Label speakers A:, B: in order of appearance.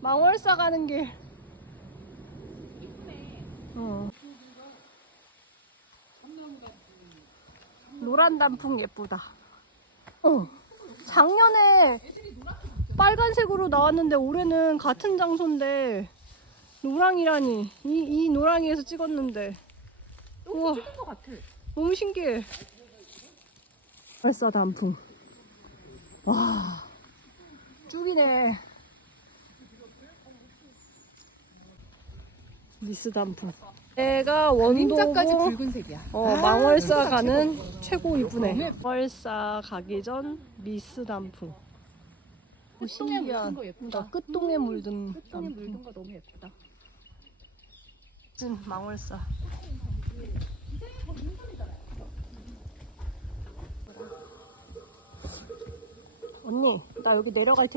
A: 망월사 가는 길. 어. 노란 단풍 예쁘다. 어. 작년에 빨간색으로 나왔는데 올해는 같은 장소인데 노랑이라니 이, 이 노랑이에서 찍었는데 우와. 너무 신기해 벌써 단풍 와 쭉이네 미스 단풍 내가 원도고
B: 붉은색이야.
A: 어,
B: 아,
A: 망월사
B: 진짜
A: 가는 최고 이쁘네. 망월사 가기 전 미스 단풍. 오,
B: 끝동에
A: 신기한.
B: 물든 거 예쁘다.
A: 그러니까 끝동에 물든
B: 끝동에
A: 단풍.
B: 물든 거 너무 예쁘다.
A: 진 망월사. 언니, 나 여기 내려갈 테.